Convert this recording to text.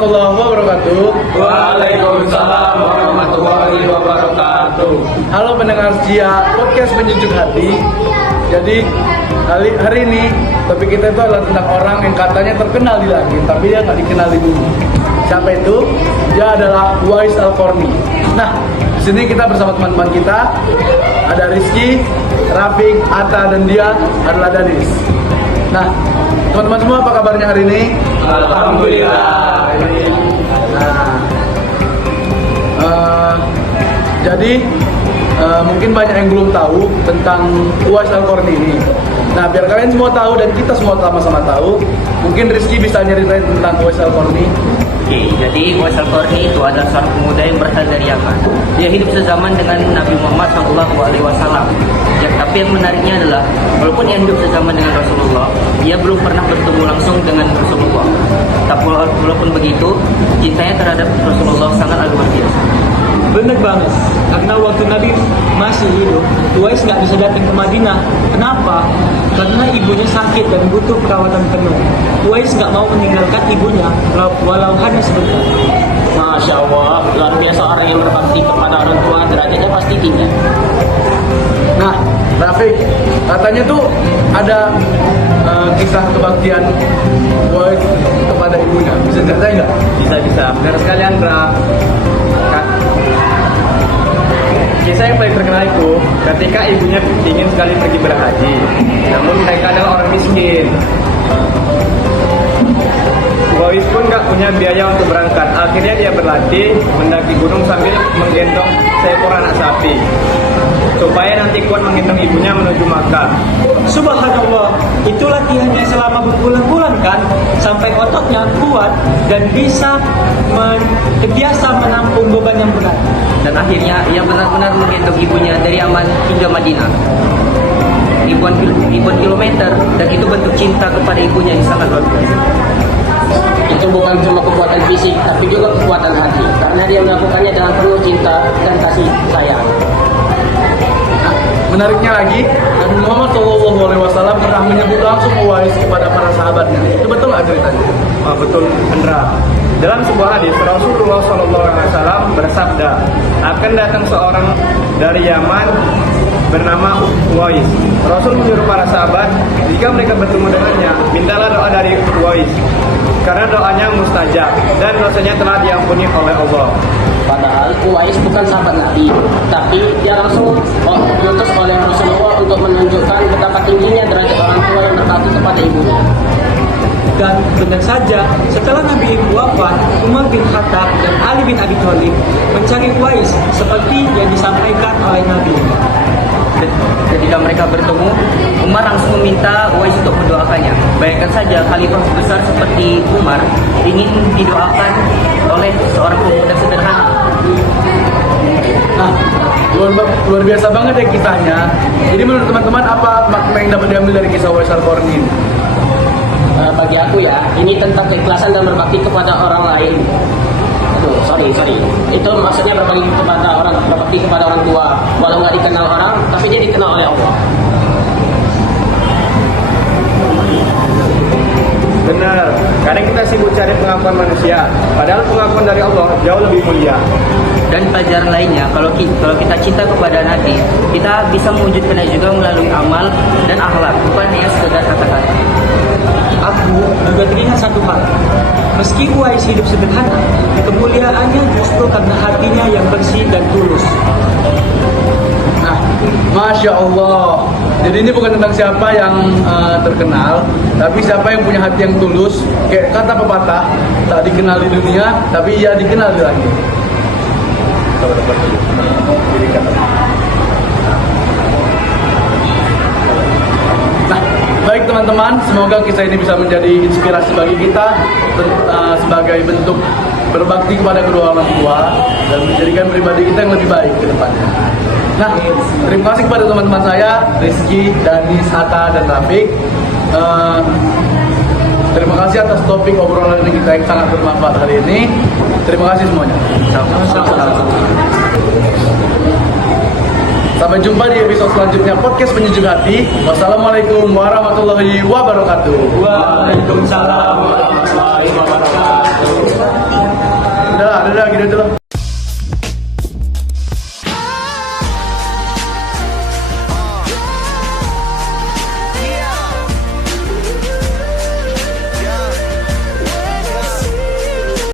warahmatullahi wabarakatuh. Waalaikumsalam warahmatullahi wabarakatuh. Halo pendengar setia podcast Penyejuk Hati. Jadi hari ini topik kita itu adalah tentang orang yang katanya terkenal di langit, tapi dia nggak dikenal di bumi. Siapa itu? Dia adalah Uwais Al-Qarni. Nah, di sini kita bersama teman-teman kita. Ada Rizky, Rafiq, Atta, dan dia adalah Danis. Nah, teman-teman semua apa kabarnya hari ini? Alhamdulillah. Jadi mungkin banyak yang belum tahu tentang Uwais Al-Qarni ini. Nah, biar kalian semua tahu dan kita semua sama-sama tahu, mungkin Rizky bisa nyeritain tentang Uwais Al-Qarni. Oke, jadi Uwais Al-Qarni itu adalah seorang pemuda yang berasal dari Yaman. Dia hidup sezaman dengan Nabi Muhammad SAW. Ya, tapi yang menariknya adalah walaupun dia hidup sezaman dengan Rasulullah, dia belum pernah bertemu langsung dengan Rasulullah. Tapi walaupun begitu, cintanya terhadap Rasulullah sangat luar biasa. Bener banget, karena waktu Nabi masih hidup, Uwais nggak bisa datang ke Madinah. Kenapa? Karena ibunya sakit dan butuh perawatan penuh. Uwais nggak mau meninggalkan ibunya, walau hanya sebentar. Masya Allah, luar biasa orang yang berbakti kepada orang tua, derajatnya pasti tinggi. Nah, Rafiq, katanya tuh ada kisah kebaktian Uwais kepada ibunya. Bisa ceritain nggak? Bisa. Benar sekali Andra. Kisah yang paling terkenal itu ketika ibunya ingin sekali pergi berhaji, namun mereka adalah orang miskin. Uwais pun nggak punya biaya untuk berangkat. Akhirnya dia berlatih mendaki gunung sambil menggendong seekor anak sapi supaya nanti kuat menggendong ibunya menuju Makkah. Subhanallah, itu latihannya selama berbulan-bulan kan, sampai ototnya kuat dan bisa terbiasa menampung beban yang berat. Dan akhirnya ia benar-benar menggendong ibunya dari Yaman hingga Madinah. Ribuan kilometer, dan itu bentuk cinta kepada ibunya yang sangat luar biasa. Itu bukan cuma kekuatan fisik, tapi juga kekuatan hati, karena dia melakukannya dengan penuh cinta dan kasih sayang. Menariknya lagi, Nabi Muhammad SAW pernah menyebut langsung Uwais kepada para sahabatnya. Itu betul nggak ceritanya? Betul, Andra. Dalam sebuah hadis, Rasulullah SAW bersabda, akan datang seorang dari Yaman bernama Uwais. Rasul menyuruh para sahabat, jika mereka bertemu dengannya, mintalah doa dari Uwais, karena doanya mustajab dan dosanya telah diampuni oleh Allah. Padahal Uwais bukan sahabat Nabi, tapi dia langsung diutus oleh Rasulullah untuk menunjukkan betapa tingginya derajat orang tua yang berbakti kepada ibunya. Dan benar saja, setelah Nabi ibu wafat, Umar bin Khattab dan Ali bin Abi Thalib mencari Uwais seperti yang disampaikan oleh Nabi. Ketika mereka bertemu, Umar langsung meminta Uwais untuk mendoakannya. Bayangkan saja khalifah besar seperti Umar ingin didoakan oleh seorang pemuda sederhana. Nah, luar biasa banget ya kisahnya. Jadi menurut teman-teman apa makna yang dapat diambil dari kisah Uwais Al-Qarni ini? Bagi aku ya, ini tentang keikhlasan dan berbakti kepada orang lain. Sorry. Itu maksudnya berbakti kepada orang tua, walau nggak dikenal orang, tapi dia dikenal oleh Allah. Benar, kadang kita sibuk cari pengakuan manusia, padahal pengakuan dari Allah jauh lebih mulia. Dan pelajaran lainnya, kalau kita cinta kepada Nabi, kita bisa mewujudkannya juga melalui amal dan akhlak, bukan hanya sekedar kata-kata. Aku juga teringat satu hal. Meski Uwais hidup sederhana, kemuliaannya justru karena hatinya yang bersih dan tulus. Nah, Masya Allah. Jadi ini bukan tentang siapa yang terkenal, tapi siapa yang punya hati yang tulus. Kayak kata pepatah, tak dikenal di dunia, tapi ia dikenal di langit. Nah, baik teman-teman, semoga kisah ini bisa menjadi inspirasi bagi kita sebagai bentuk berbakti kepada kedua orang tua dan menjadikan pribadi kita yang lebih baik ke depannya. Nah, terima kasih kepada teman-teman saya, Rizky, Danis, Atta, dan Rafiq. Terima kasih atas topik obrolan kita yang sangat bermanfaat hari ini. Terima kasih semuanya. Sampai jumpa di episode selanjutnya podcast Penyejuk Hati. Wassalamualaikum warahmatullahi wabarakatuh. Waalaikumsalam warahmatullahi wabarakatuh. udah gitu aja lah.